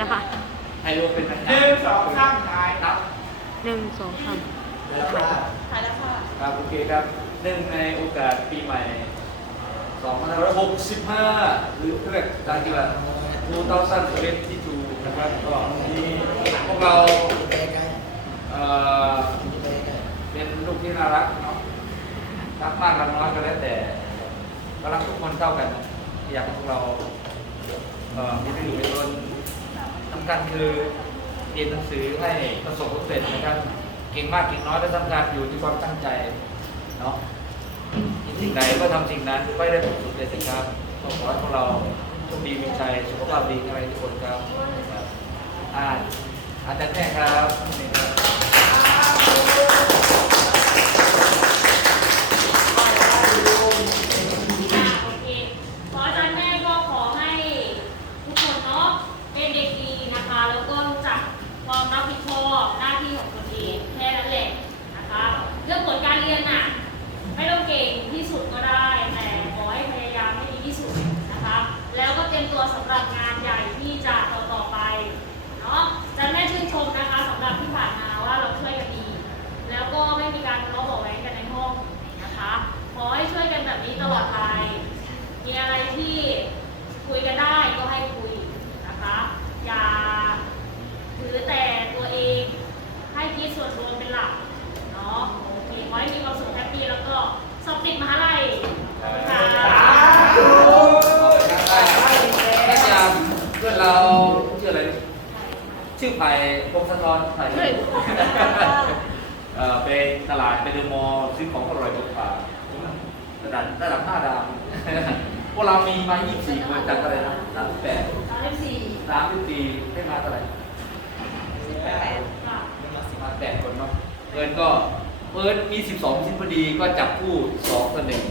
นะคะให้รู้เป็นหนึ่งสองสามถ่ายครับหนึ่งสองสามถ่ายแล้วค่ะครับโอเคครับเนื่องในโอกาสปีใหม่2565หรือเรียกตามที่ว่า2022นะครับก็พวกเราเอ่อเป็นลูกที่น่ารักเนาะรักมากรักน้อยก็แล้วแต่ก็รักทุกคนเท่ากันนะอยากให้พวกเราเอ่อมีที่อยู่เป็นตนสำ คือเรียนหนังสือให้ประสบความสำเร็จนะครับ เก่งมากเก่งน้อยก็สำคัญอยู่ที่ความตั้งใจเนาะคิดสิ่งใดก็ทำสิ่งนั้นไม่ได้ผลสำเร็จนะครับขอให้พวกเราโชคดีมีชัยสุขภาพดีอะไรทุกคนครับครับอ่าอาจารย์แม่ครับนี่ครับ อะโอเคขออาจารย์แม่ก็ขอให้ทุกคนเนาะเป็นเด็กดีนะคะ แล้วก็รู้จักความรับผิดชอบหน้าที่ของตนเองแค่นั้นแหละนะคะ เรื่องผลการเรียนน่ะ ไม่ต้องเก่งที่สุดก็ได้ แต่ขอให้พยายามให้ดีที่สุดนะคะ แล้วก็เต รียมตัวสำหรับงานใหญ่ที่จะต่อต่อไปเนาะจันแม่ชื่นชมนะคะสำหรับที่ผ่านมาว่าเราช่วยกันดี แล้วก็ไม่มีการทะเลาะเบาะแว้งกันในห้องนะคะขอให้ช่วยกันแบบนี้ตลอดไปมีอะไรที่คุยกันได้ก็ให้คุยนะคะ อย่าถือแต่ตัวเอง ให้คิดส่วนรวมเป็นหลัก เนาะ โอเค ขอให้มีความสุขแฮปปี้แล้วก็สอบติดมหาลัยขอบคุณค่ะ นักยามเพื่อนเราชื่ออะไร ชื่อไผ่พงศธร ไผ่เอ่อไปตลาดไปเดอะมอลล์ซื้อของอร่อยถูกปากระดับระดับห้าดาวพวกเรามีมา 24คนจากอะไรนะ38สามสิบสี่34ให้มาเท่าไหร่แปดค่ะมาแปดคนเนาะเงินก็เพิร์นมี12ชิ้นพอดีก็จับคู่2ต่อหนึ่ง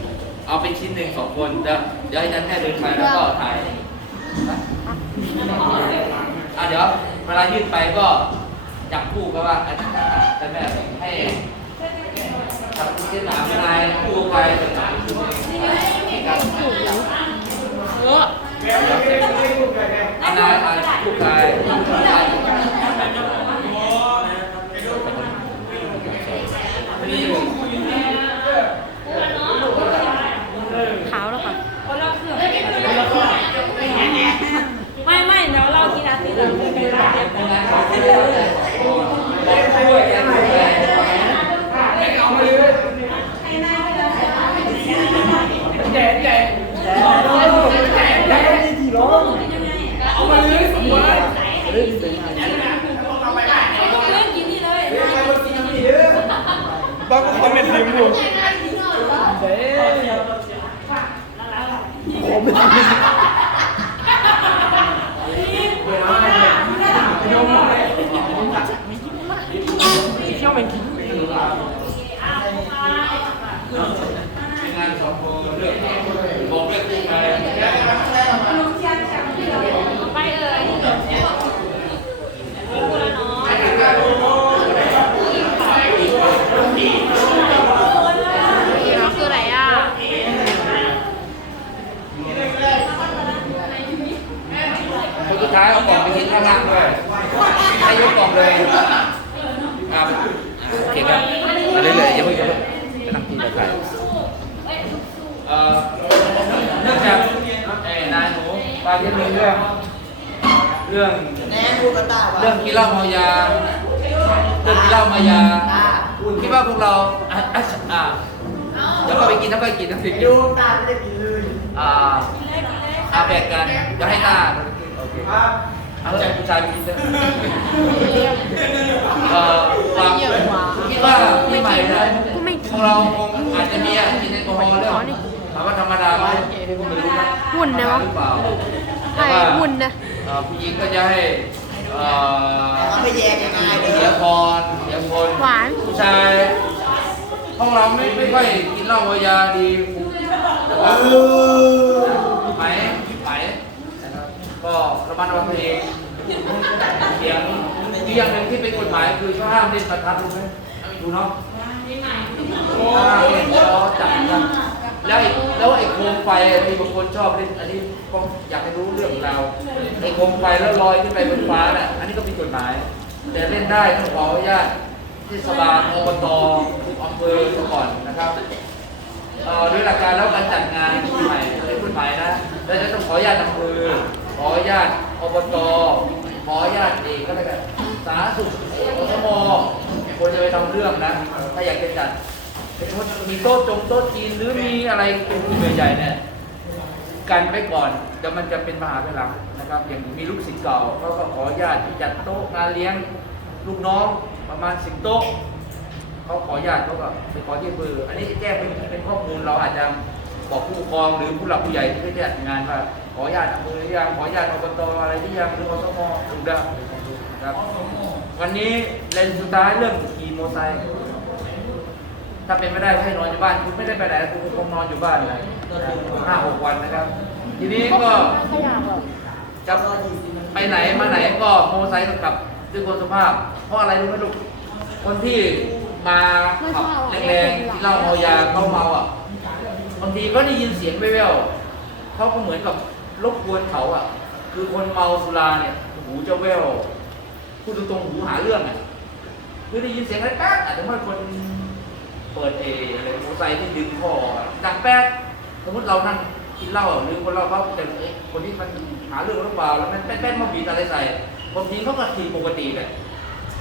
เอาไปชิ้นหนึ่งสองคนเดี๋ยวเดี๋ยวให้นันแม่เดินไปแล้วก็ถ่ายอะเดี๋ยวเวลายื่นไปก็ จับคู่ก็ว่าอาจารย์จะแม่ให้จับคู่ที่หนาไม่นายคู่ไปเป็นหนาคู่ไป เรียนเรียนเรียนคู่กันไง อันนายอันคู่ไป นี่คู่คู่อยู่นี่เออ พูดเนาะ ขาวแล้วค่ะ ไม่ไม่เดี๋ยวเรากินอาทิตย์ละ ช่วยกันดูแล เอามาเลยแจกแจกแจกแจกนี่ที่ร้องเอามาเลยสมบูรณ์เล่นเป็นไงเอาไปไหน เล่นกินนี่เลย เล่นไปกินนี่เด้อ บ้าก็คอมเมนต์ถึงอยู่เด้ผมไม่ทำยอมเลยเที่ยวเป็นกิน อ้าวไป งานสองคนเรื่องบอกเรื่องคู่ไป ไปเอ่ยพูดแล้วเนาะ นี่เราคืออะไรอะ คนสุดท้ายเอากล่องไปทิ้งข้างล่างด้วยให้ยกกล่องเลยครับโอเคครับมาได้เลยอย่าเพิ่งอย่าเพิ่งไปนั่งที่เดียวกัน เอ้ยสู้ เอ่อเนื่องจากเอ้ยนาย หนูปาที่มีเรื่อง เรื่อง แน่พูดกันตาเรื่องกินเหล้าเมายา เรื่องกินเหล้าเมายาคิดว่าพวกเราอะอะอะเดี๋ยวก็ไปกินถ้าไปกินทั้งสิบดูตาไม่ได้กินเลยอ่าอาแบ่งกันจะให้ตาโอเคครับเอาใจผู้ชายไปกินเถอะเอ่อความคิดว่าปีใหม่นะพวกเราคงอาจจะมีอะกินแอลกอฮอล์เรื่องถามว่าธรรมดาไหมไม่รู้นะ หุ่นนะวะ หรือเปล่า ไอ้หุ่นนะเอ่อผู้หญิงก็จะให้เอ่อเอาไปแยกยังไงเด้เสียอพรเสียพรหวาน ผู้ชายห้องเราไม่ไม่ค่อยกินเหล้าเมายาดีแต่ว่าเออไหมไหมนะครับก็ระมัดระวังตัวเองเสียงอีกอย่างหนึ่งที่เป็นกฎหมายคือเขาห้ามเล่นประทัดรู้ไหมดูเนาะปีใหม่ห้ามเล่นล้อจับกันแล้วไอ้แล้วไอ้โคมไฟอะที่บางคนชอบเล่นอันนี้ ก็อยากให้รู้เรื่องเราไอ้โคมไฟแล้วลอยขึ้นไปบนฟ้าน่ะอันนี้ก็ผิดกฎหมาย แต่เล่นได้ต้องขออนุญาตเทศบาลอบตอำเภอก่อนนะครับเอ่อโดยหลักการแล้วการจัดงานใหม่เป็นกฎหมายนะแล้วจะต้องขออนุญาตอำเภอขออนุญาตอบตขออนุญาตเองก็แล้วกันสาธารณสุขอสมควรจะไปทำเรื่องนะ ถ้าอยากจะจัดเป็นว่ามีโต๊ะจงโต๊ะจีนหรือมีอะไรเป็นกลุ่มใหญ่ๆเนี่ย กันไว้ก่อนเดี๋ยวมันจะเป็นมหาภายหลังนะครับ อย่างมีลูกศิษย์เก่าเขาก็ขออนุญาตที่จัดโต๊ะงานเลี้ยงลูกน้องประมาณสิบโต๊ะเขาขออนุญาตเขาก็ไปขอที่อำเบอร์อันนี้แจ้งเป็นเป็นข้อมูลเราอาจจะบอกผู้ปกครองหรือผู้หลักผู้ใหญ่ที่เขาจัดงานว่าขออนุญาตอำเภอหรือยังขออนุญาตอบตอะไรที่ยังหรืออสมถูกแล้วนะครับวันนี้เลนส์สุดท้ายเรื่องขี่มอเตอร์ไซค์ ถ้าเป็นไม่ได้ก็ให้นอนอยู่บ้านคุณไม่ได้ไปไหนคุณคงนอนอยู่บ้านนะห้าหกวันนะครับ ทีนี้ก็จะไปไหนมาไหนก็โมไซค์กับด้วยคนสุภาพ เพราะอะไรรู้ไหมลูกคนที่มาขับแรงๆที่เล้าเมายาเขาเมาอะบางทีก็ได้ยินเสียงแว่วๆเขาก็เหมือนกับรบกวนเขาอะ คือคนเมาสุราเนี่ยหูจะแว่วพูดตรงๆหูหาเรื่องอะคือได้ยินเสียงอะไรแป๊บอาจจะว่าคน เปิดเออะไรมอเตอร์ไซค์ที่ดึงคอดังแป๊ดสมมติเรานั่งกินเหล้าหรือคนเราเขาจะเอ๊ะคนที่มันหาเรื่องหรือเปล่าแล้วมันแป๊ดๆมาบีบอะไรใส่ความจริงเขาก็ทีปกติแหละ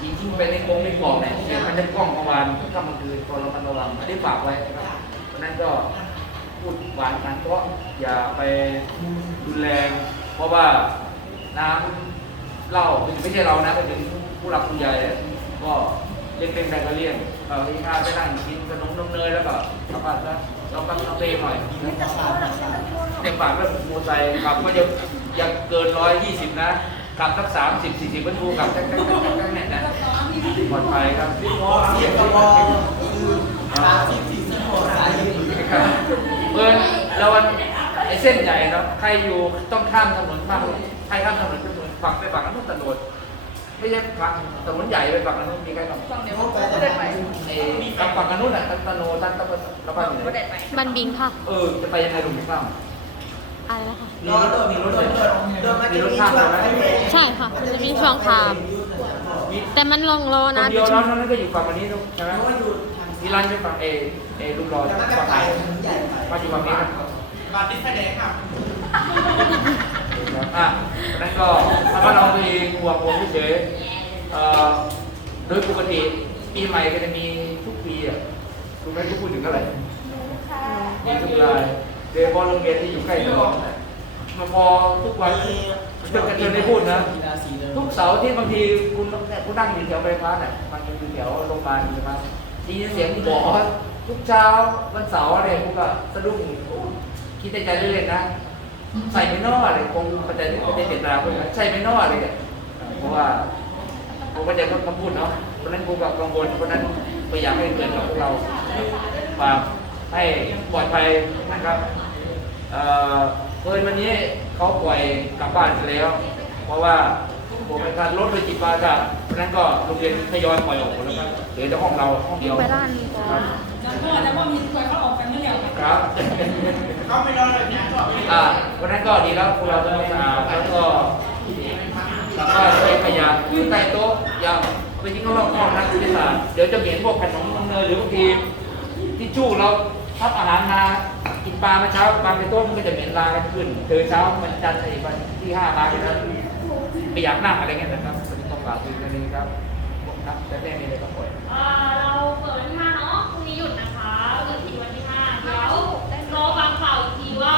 จริงไปในกรงในกล่องเนี่ยเนี่ยมันจะกล้องกลางวันถ้ากลางคืนพอเรามันระวังอันนี้ฝากไว้นะครับเพราะนั้นก็พูดหวานกันเพราะอย่าไปรุนแรง เพราะว่าน้ำเหล้าไม่ใช่เรานะไปถึงผู้หลักผู้ใหญ่ก็เล่นเป็นแบก็เลี่ยง เออที่ข้าไปนั่งกินขนมนมเนยแล้วก็กลับบ้านะเราก็ต้องเตะหน่อยเด็กฝากเรื่องมอเตอร์ไซค์ขับก็จะอยังเกินร้อยยี่สิบนะขับสักสามสิบสี่สิบก็ทูขับแค่แค่แค่แค่เนี่ยนะปลอดภัยครับพี่พอเสียงกระบอกคืออาชีพสี่สิบหกสายอยู่เพื่อนแล้ววันไอ้เส้นใหญ่เนาะใครอยู่ต้องข้ามถนนบ้างใครข้ามถนนก็เหมือนฝั่งไปฝั่งนั้นถนน ไม่ใช่ฝั่งถนนใหญ่ไปฝั่งนั้นมีใครบ้างเข้าไปจะไปเอ้ทางฝั่งนู้นอะตะโนท่านตะระบายอยู่ไหนบันบิงค่ะ เออ จะไปยังไงลุงไม่ทราบอะไรนะคะรอตัวมีรถเดินเดินมาที่นี่ช่วงไม่ใช่ค่ะ มันจะมีช่วงทางมีแต่มันลงโลคนนะเดียวแล้วนั้นก็อยู่ฝั่งนี้ลูกใช่ไหมเพราะว่าอยู่ทางที่ร้านเป็นฝั่งเอเอลูกรอแต่มันก็ฝั่งไหไกนลมันใหญ่ไปมาอยู่ฝั่งนี้ครับบาติดไฟแดงครับ อะนั้นก็ถ้าว่าเราตัวเองห่วงห่วงเฉยๆเอ่อโดยปกติปีใหม่ก็จะมีทุกปีอะถูกไหมทุกพูดถึงอะไรมีทุกรายโดยเฉพาะโรงเรียนที่อยู่ใกล้ตัวมาพอทุกวันมันจะกันไม่พูดนะ ทุกเสาร์อาที่บางทีคุณเนี่ยคุณนั่งอยู่แถวไฟฟ้าเนี่ยบางทีอยู่แถวโรงพยาบาลใช่ไหมได้ยินเสียงหมอทุกเช้าวันเสาร์อะไรคุณก็สะดุ้งโอ้คิดในใจเล่นๆนะ ใส่ไม่นออะไรคงเข้าใจไม่ได้เจตนาเพื่อนใช่ไม่นออะไรเนี่ยเพราะว่าผมก็จะคำพูดเนาะเพราะนั้นผมกับกังวลเพราะนั้นพยายามให้เกิดกับพวกเราฝากให้ปลอดภัยนะครับเอ่อเพิ่นวันนี้เขาปล่อยกลับบ้านไปแล้ว เพราะว่าผมเป็นการลดโดยจิตปาจากเพราะนั้นก็โรงเรียนทยอยปล่อยออกหมดแล้วครับเหลือแต่ห้องเราห้องเดียวไปด้านนี้ก่อนครับแล้วก็แล้วก็มีคนเขาออกกันไม่เร็วครับเขาไม่ร อเลยเนี่ยก็อ่าวันนั้นก็ดีแล้วพวกเราจะไม่อาแล้วก็แล้วก็ใช้ขยะอยู่ใต้โต๊ะอย่าไปทิ้งข้างนอกห้องนะคุณพิสาเดี๋ยวจะเหม็นพวกขนมนมเนยหรือบางทีที่ชู่เราทับอาหารมากินปลาเมื่อเช้าปลาในโต๊ะมันก็จะเหม็นลากันขึ้นเจอเช้ามันจันทร์ไอ้วันที่ห้ามาเลยนะไม่อยากนั่งอะไรเงี้ยนะครับวันนี้ต้องฝากคุยกันนี้ครับครับแต่แม่มีอะไรก็ปล่อยเราเปิดให้ ฟังข่าวอีกทีว่า